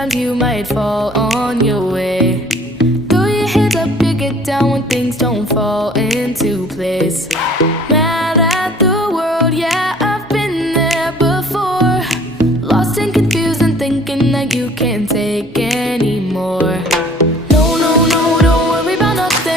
sometimes you might fall on your way. Throw your hands up, you get down when things don't fall into place.